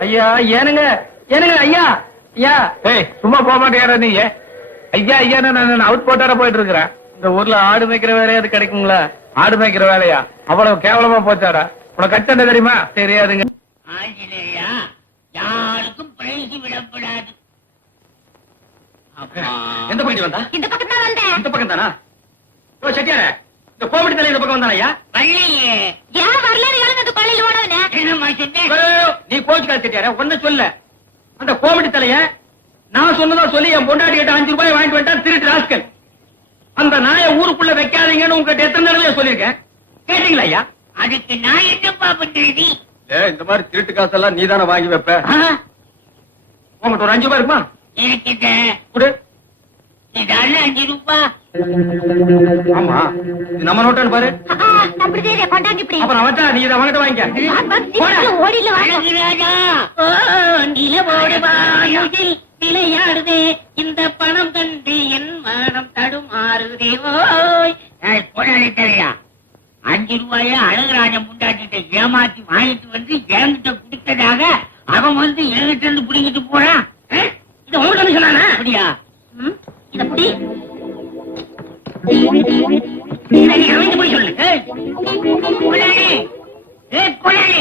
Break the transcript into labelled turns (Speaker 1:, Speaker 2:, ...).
Speaker 1: ஐயா ஏனுங்க ஏனுங்க ஐயா ஐயா.
Speaker 2: ஏய் சும்மா போக மாட்டேங்கிற நீ ஐயா ஐயா நான் அவுட் போட்டார போயிட்டு இருக்கிறேன்
Speaker 1: இந்த ஊர்ல ஆடு மேய்க்கிற வேலையாவது கிடைக்குங்களா
Speaker 2: ஆடு மேய்க்கிற வேலையா? அவ்வளவு கேவலமா போச்சாடா. உனக்கு கட்டணம் தெரியுமா?
Speaker 1: தெரியாதுங்க.
Speaker 3: ஆஞ்சநேயா யாருக்கும் பிழைத்து விடப்படாது. அப்பா.
Speaker 1: எந்த பக்கம் வந்தா?
Speaker 4: இந்த பக்கம் தான் வந்தேன்.
Speaker 1: இந்த பக்கம் தானா ஓ செட்டியார இந்த கோமடி தலை இந்த பக்கம் வந்தானா ஐயா?
Speaker 3: வரலையே
Speaker 4: ஏன் வரல அந்த கொள்ளையில் ஓடுவனே
Speaker 3: என்னம்மா சொன்னேன்
Speaker 1: ஐயோ, நீ கோச்சுக்காத ஒண்ணு சொல்ல. அந்த கோமடி தலைய நான் சொன்னதா சொல்லி என் பொண்டாட்டி கிட்ட அஞ்சு ரூபாய் வாங்கிட்டு வந்துட்டான் திருட்டு ராஸ்கல். அந்த நாயை ஊருக்குள்ள வைக்காதீங்கன்னு உங்ககிட்ட எத்தனை தடவை சொல்லியிருக்கேன். கேட்டீங்களா ஐயா?
Speaker 3: அதுக்கு நான் என்னப்பா பண்றது?
Speaker 1: இந்த மாதிரி திருட்டு காசெல்லாம் நீ தானே வாங்கி வைப்ப? உங்கள்கிட்ட ஒரு அஞ்சு ரூபாய் இருக்குமா?
Speaker 3: எனக்கு அஞ்சு ரூபா?
Speaker 1: ஆமா. இது நம்ம நோட்டான்னு பாரு.
Speaker 4: கொண்டாங்க இப்படி.
Speaker 1: அப்புறம் நீ இதை வாங்கிக்க.
Speaker 4: ஓடில
Speaker 3: விளையாடுதே இந்த பணம் கண்டு என் மனம் தடுமாறுதே. ஓய். ஏய், போடாதே தலையா. அஞ்சு ரூபாய அழகுராஜன் முண்டாட்டிட்ட ஏமாத்தி வாங்கிட்டு வந்து என்கிட்ட கொடுத்ததாக அவன் வந்து என்கிட்ட இருந்து பிடிங்கிட்டு போறான்? இது உங்ககிட்ட சொன்னானா? அப்படியா?
Speaker 4: எப்படி அமைந்து போய் சொல்லு. கொள்ளாடி